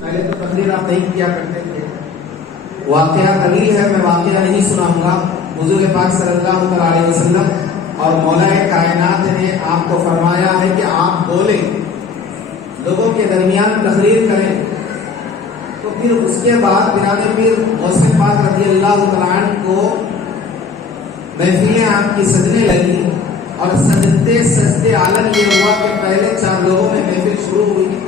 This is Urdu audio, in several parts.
پہلے تو تقریر آپ نہیں کیا کرتے تھے. واقعہ طویل ہے، میں واقعہ نہیں سناؤں گا. حضور پاک صلی اللہ علیہ وسلم اور مولا کائنات نے آپ کو فرمایا ہے کہ آپ بولیں، لوگوں کے درمیان تقریر کریں. تو پھر اس کے بعد جناب پیر غوث پاک رضی اللہ تعالیٰ عنہ کو محفلیں آپ کی سجنے لگی، اور سجدتے سجدے عالم یہ ہوا کہ پہلے 4 لوگوں میں محفل شروع ہوئی.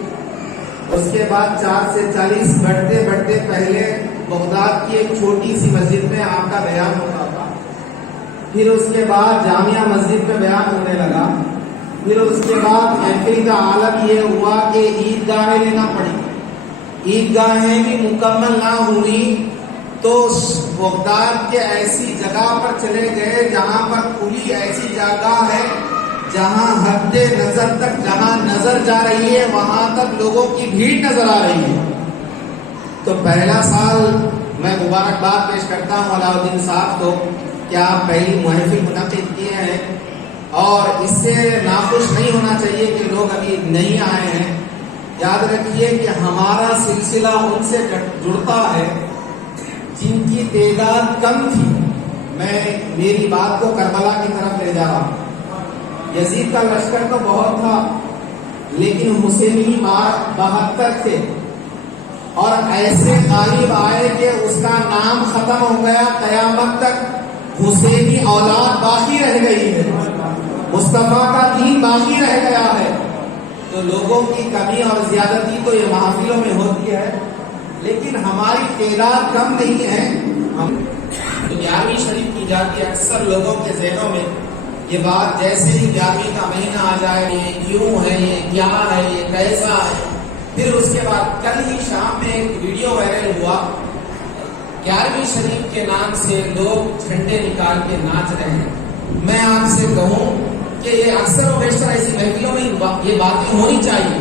اس کے بعد 4 سے 40 بڑھتے بڑھتے پہلے بغداد کی ایک چھوٹی سی مسجد میں آپ کا بیان ہوتا تھا. پھر اس کے بعد جامعہ مسجد میں بیان ہونے لگا. پھر اس کے بعد محفل کا عالم یہ ہوا کہ عیدگاہیں لینا پڑی. عیدگاہیں بھی مکمل نہ ہوئی تو بغداد کے ایسی جگہ پر چلے گئے جہاں پر کھلی ایسی جگہ ہے جہاں حد نظر تک، جہاں نظر جا رہی ہے وہاں تک لوگوں کی بھیڑ نظر آ رہی ہے. تو پہلا سال میں مبارکباد پیش کرتا ہوں علاء الدین صاحب کو کہ آپ پہلی محفل منعقد کیے ہیں، اور اس سے ناخوش نہیں ہونا چاہیے کہ لوگ ابھی نہیں آئے ہیں. یاد رکھیے کہ ہمارا سلسلہ ان سے جڑتا ہے جن کی تعداد کم تھی. میں میری بات کو کربلا کی طرف لے جا رہا ہوں. یزید کا لشکر تو بہت تھا لیکن حسینی 72 تھے، اور ایسے غالب آئے کہ اس کا نام ختم ہو گیا. قیامت تک حسینی اولاد باقی رہ گئی ہے، مصطفیٰ کا دین باقی رہ گیا ہے. تو لوگوں کی کمی اور زیادتی تو یہ محافلوں میں ہوتی ہے، لیکن ہماری تعداد کم نہیں ہے. ہم 11ویں شریف کی جاتی ہے. اکثر لوگوں کے ذہنوں میں یہ بات جیسے ہی 11ویں کا مہینہ آ جائے، یہ کیوں ہے، یہ کیا ہے، یہ کیسا ہے. پھر اس کے بعد کل ہی شام میں ایک ویڈیو وائرل ہوا، 11ویں شریف کے نام سے لوگ جھنڈے نکال کے ناچ رہے ہیں. میں آپ سے کہوں کہ یہ اکثر و بیشتر ایسی محفلوں میں یہ باتیں ہونی چاہیے،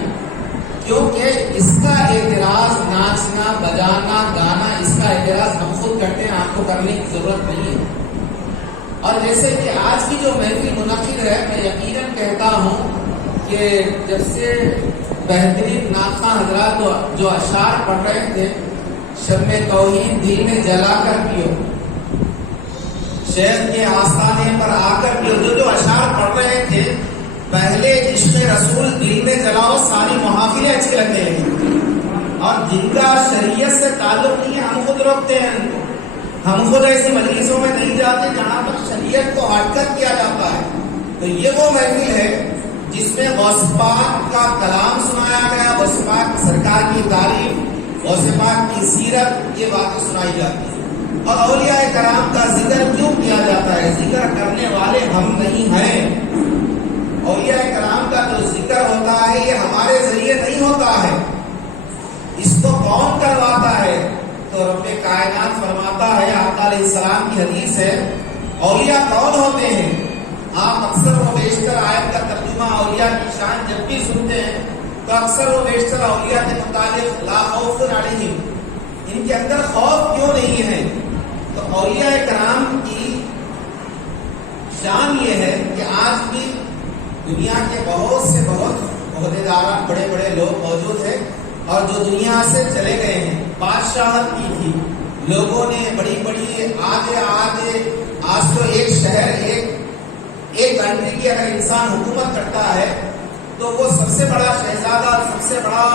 کیونکہ اس کا اعتراض ناچنا، بجانا، گانا، اس کا اعتراض ہم خود کرتے ہیں، آپ کو کرنے کی ضرورت نہیں ہے. اور جیسے کہ آج کی جو محفل منعقد ہے، میں یقیناً کہتا ہوں کہ جب سے بہترین ناخواں حضرات جو اشعار پڑھ رہے تھے، شمع توحید دل میں جلا کر پیو، شیخ کے آستانے پر آ کر پیو، جو اشعار پڑھ رہے تھے، پہلے عشق رسول دل میں جلاؤ، ساری محافلیں اچھی لگنے لگی. اور جن کا شریعت سے تعلق نہیں ہے ہم خود روکتے ہیں ان کو. ہم خود ایسی مجلسوں میں نہیں جاتے جہاں پر شریعت کو ہٹ کر کیا جاتا ہے. تو یہ وہ محفل ہے جس میں غوث پاک کا کلام سنایا گیا، غوث پاک سرکار کی تعریف، غوث پاک کی سیرت، یہ باتیں سنائی جاتی ہیں. اور اولیاء کرام کا ذکر کیوں کیا جاتا ہے؟ ذکر کرنے والے ہم نہیں ہیں. اولیاء کرام کا جو ذکر ہوتا ہے یہ ہمارے ذریعے نہیں ہوتا ہے. اس کو کون کرواتا ہے؟ تو رب کائنات فرماتا ہے، آقا علیہ السلام کی حدیث ہے، اولیاء کون ہوتے ہیں؟ آپ اکثر و بیشتر آیت کا ترجمہ اولیاء کی شان جب بھی سنتے ہیں تو اکثر و بیشتر اولیاء کے متعلق لا خوف علیہم، ان کے اندر خوف کیوں نہیں ہے؟ تو اولیاء کرام کی شان یہ ہے کہ آج بھی دنیا کے بہت سے بہت عہدیدار بڑے بڑے لوگ موجود ہیں، اور جو دنیا سے چلے گئے ہیں. بادشاہت کی تھی، لوگوں نے بڑی بڑی آج تو ایک شہر، ایک کنٹری کی اگر انسان حکومت کرتا ہے تو وہ سب سے بڑا شہزادہ اور سب سے بڑا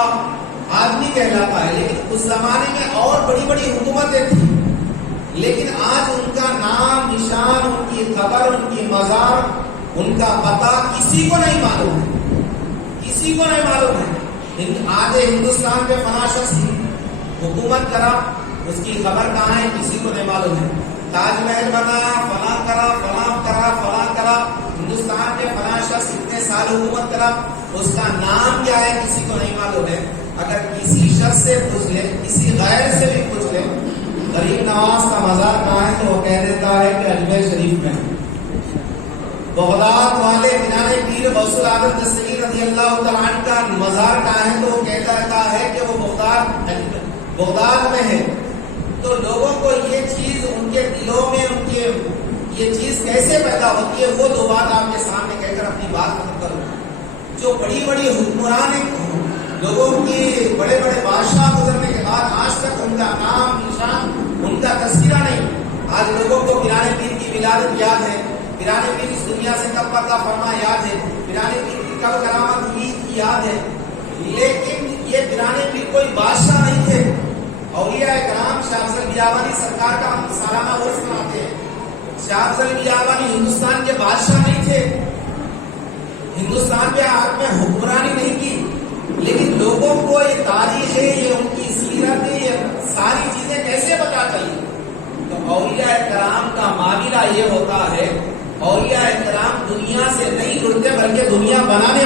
آدمی کہلاتا ہے. لیکن اس زمانے میں اور بڑی بڑی حکومتیں تھیں، لیکن آج ان کا نام نشان، ان کی خبر، ان کی مزار، ان کا پتہ کسی کو نہیں معلوم ہے، کسی کو نہیں معلوم ہے. آج ہندوستان پہ فلاں شخص حکومت کرا، اس کی خبر کہاں ہے کسی کو نہیں معلوم ہے. تاج محل بنایا، فلاں کرا، فلاں کرا، فلاں کرا. ہندوستان میں فلاں شخص اتنے سال حکومت کرا، اس کا نام کیا ہے کسی کو نہیں معلوم ہے. اگر کسی شخص سے پوچھ لے، کسی غیر سے بھی پوچھ لے غریب نواز کا مزار کہاں ہے تو وہ کہہ دیتا ہے کہ اجمیر شریف میں. بغداد والے مینار پیر غوث العظم دستگیر رضی اللہ تعالیٰ عنہ کا مزار کہاں ہے تو وہ کہتا رہتا ہے کہ وہ بغداد میں ہے. تو لوگوں کو یہ چیز ان کے دلوں میں ان کے یہ چیز کیسے پیدا ہوتی ہے، وہ دو بات آپ کے سامنے کہہ کر اپنی بات ختم کروں. جو بڑی بڑی حکمران لوگوں کی بڑے بڑے بادشاہ گزر صاحب کا فرما یاد ہے، پیرانے پیر کی کل کرامت ہوئی کی یاد ہے، لیکن یہ پیرانے پیر کوئی بادشاہ نہیں تھے۔ اولیاء کرام شاہ افضل بیابانی سرکار کا ہم سالانہ عرس مناتے ہیں۔ شاہ افضل بیابانی ہندوستان کے بادشاہ نہیں تھے، ہندوستان پہ آپ نے حکمرانی نہیں کی، لیکن لوگوں کو یہ تاریخ ہے، یہ ان کی سیرت ہے، یہ ساری چیزیں کیسے پتا چلی؟ تو اولیاء کرام کا معاملہ یہ ہوتا ہے، اولیاء کرام دنیا سے نہیں جڑتے بلکہ دنیا بنانے